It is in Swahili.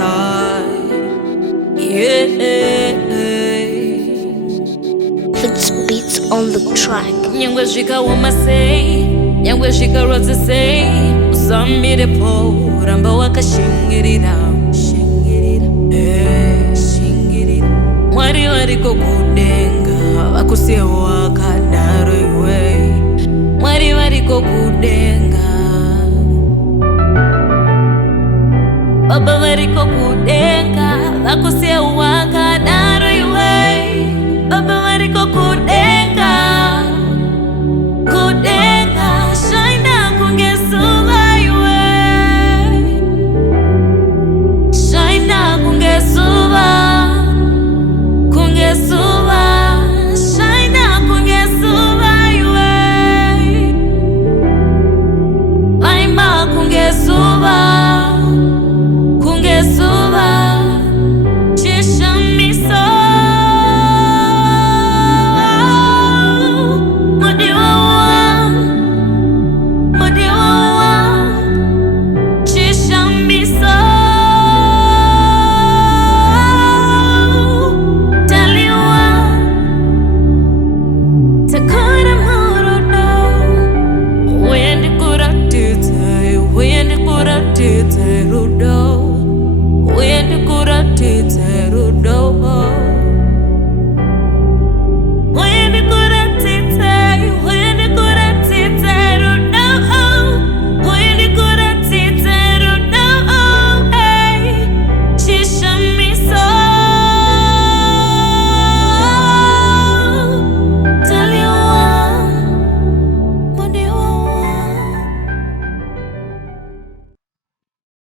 side. Yeah. It's beats on the track. Nyangwe shika woma say, nyangwe shika rose say, usambire po, ramba wakashingirira, shingirira. Mwari wariko kudenga, wakusie wakadaro iwe. Mwari wariko kudenga, baba wariko kudenga, wakusie wakadaro.